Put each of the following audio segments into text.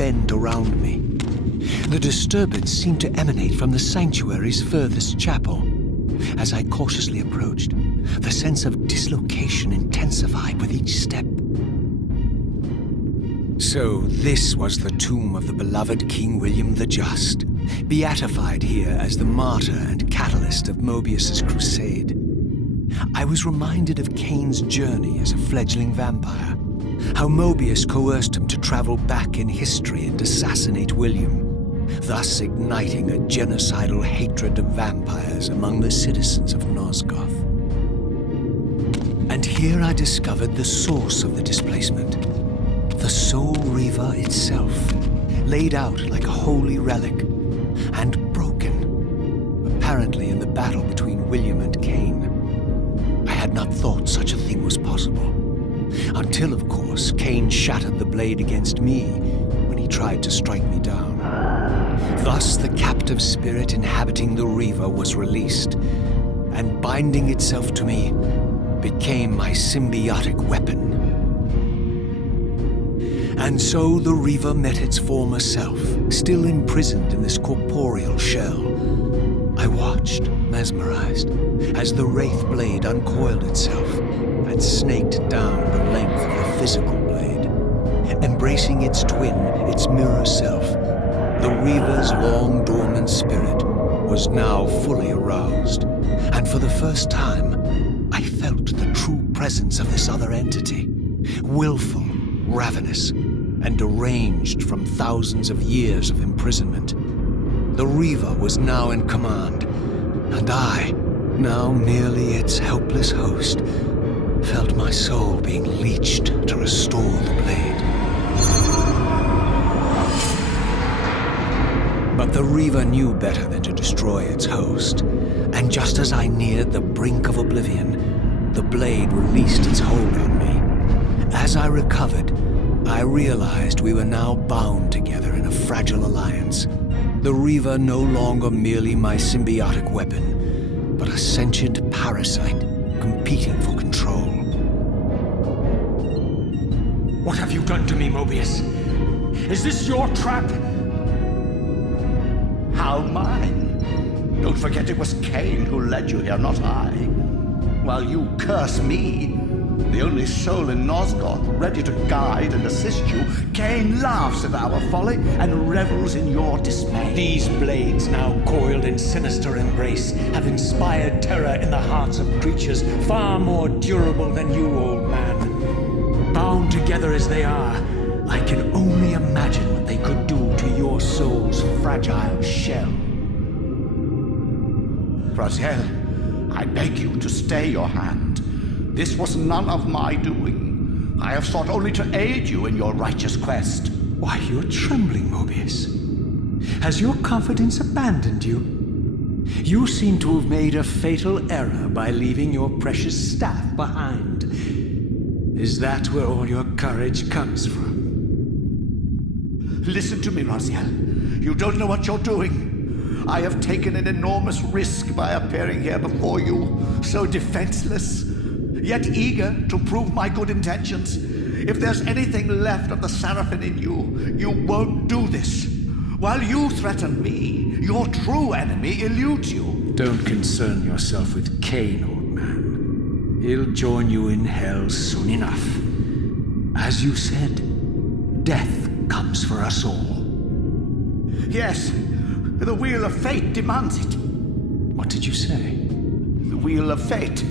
bend around me. The disturbance seemed to emanate from the sanctuary's furthest chapel. As I cautiously approached, the sense of dislocation intensified with each step. So this was the tomb of the beloved King William the Just, beatified here as the martyr and catalyst of Mobius's crusade. I was reminded of Kain's journey as a fledgling vampire, how Mobius coerced him to travel back in history and assassinate William, thus igniting a genocidal hatred of vampires among the citizens of Nosgoth. And here I discovered the source of the displacement. The Soul Reaver itself, laid out like a holy relic, and broken, apparently in the battle between William and Kain. I had not thought such a thing was possible, until, of course, Kain shattered the blade against me when he tried to strike me down. Thus, the captive spirit inhabiting the Reaver was released, and binding itself to me became my symbiotic weapon. And so the Reaver met its former self, still imprisoned in this corporeal shell. I watched, mesmerized, as the Wraith blade uncoiled itself and snaked down the length of the physical blade. Embracing its twin, its mirror self, the Reaver's long dormant spirit was now fully aroused, and for the first time, I felt the true presence of this other entity, willful, ravenous, and deranged from thousands of years of imprisonment. The Reaver was now in command, and I, now merely its helpless host, felt my soul being leeched to restore the blade. But the Reaver knew better than to destroy its host, and just as I neared the brink of oblivion, the blade released its hold on me. As I recovered, I realized we were now bound together in a fragile alliance. The Reaver no longer merely my symbiotic weapon, but a sentient parasite competing for control. What have you done to me, Mobius? Is this your trap? How mine? Don't forget it was Kain who led you here, not I. While you curse me, the only soul in Nosgoth ready to guide and assist you, Kain laughs at our folly and revels in your dismay. These blades, now coiled in sinister embrace, have inspired terror in the hearts of creatures far more durable than you, old man. Bound together as they are, I can only imagine what they could do to your soul's fragile shell. Raziel, I beg you to stay your hand. This was none of my doing. I have sought only to aid you in your righteous quest. Why, you're trembling, Mobius. Has your confidence abandoned you? You seem to have made a fatal error by leaving your precious staff behind. Is that where all your courage comes from? Listen to me, Raziel. You don't know what you're doing. I have taken an enormous risk by appearing here before you, so defenseless, yet eager to prove my good intentions. If there's anything left of the Seraphim in you, you won't do this. While you threaten me, your true enemy eludes you. Don't concern yourself with Kain, old man. He'll join you in hell soon enough. As you said, death comes for us all. Yes, the wheel of fate demands it. What did you say? The wheel of fate.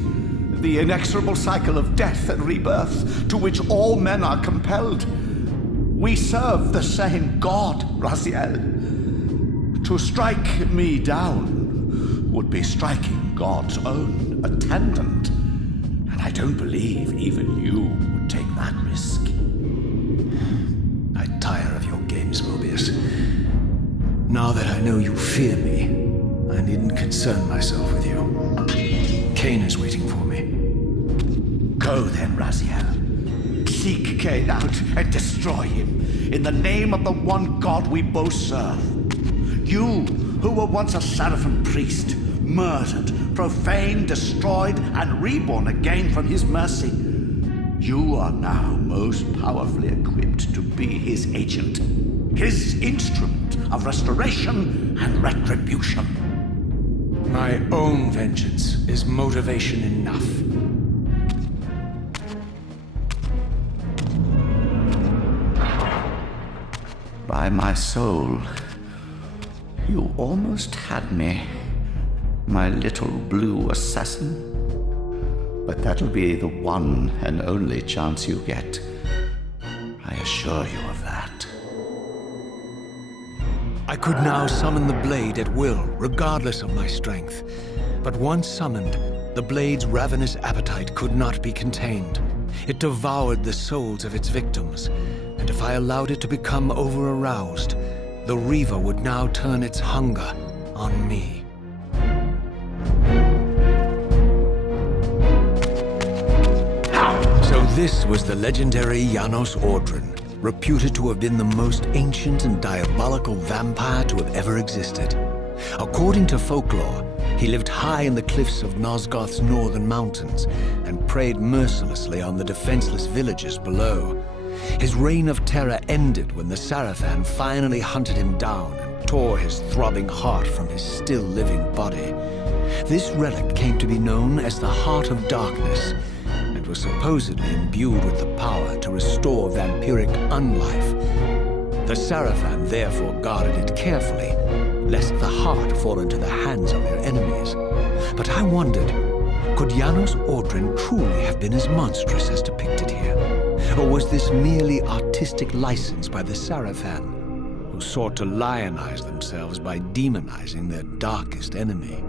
The inexorable cycle of death and rebirth to which all men are compelled. We serve the same God, Raziel. To strike me down would be striking God's own attendant. And I don't believe even you would take that risk. I tire of your games, Mobius. Now that I know you fear me, I needn't concern myself with you. Kain is waiting for me. Go then, Raziel. Seek Kain out and destroy him in the name of the one God we both serve. You, who were once a Seraphim priest, murdered, profaned, destroyed, and reborn again from his mercy. You are now most powerfully equipped to be his agent, his instrument of restoration and retribution. My own vengeance is motivation enough. By my soul, you almost had me, my little blue assassin. But that'll be the one and only chance you get. I assure you of that. I could now summon the blade at will, regardless of my strength. But once summoned, the blade's ravenous appetite could not be contained. It devoured the souls of its victims, and if I allowed it to become over-aroused, the Reaver would now turn its hunger on me. So this was the legendary Janos Audron, reputed to have been the most ancient and diabolical vampire to have ever existed. According to folklore, he lived high in the cliffs of Nosgoth's northern mountains and preyed mercilessly on the defenseless villages below. His reign of terror ended when the Sarafan finally hunted him down and tore his throbbing heart from his still-living body. This relic came to be known as the Heart of Darkness, and was supposedly imbued with the power to restore vampiric unlife. The Sarafan therefore guarded it carefully, lest the heart fall into the hands of their enemies. But I wondered, could Janos Audron truly have been as monstrous as depicted here? Or was this merely artistic license by the Sarafan, who sought to lionize themselves by demonizing their darkest enemy?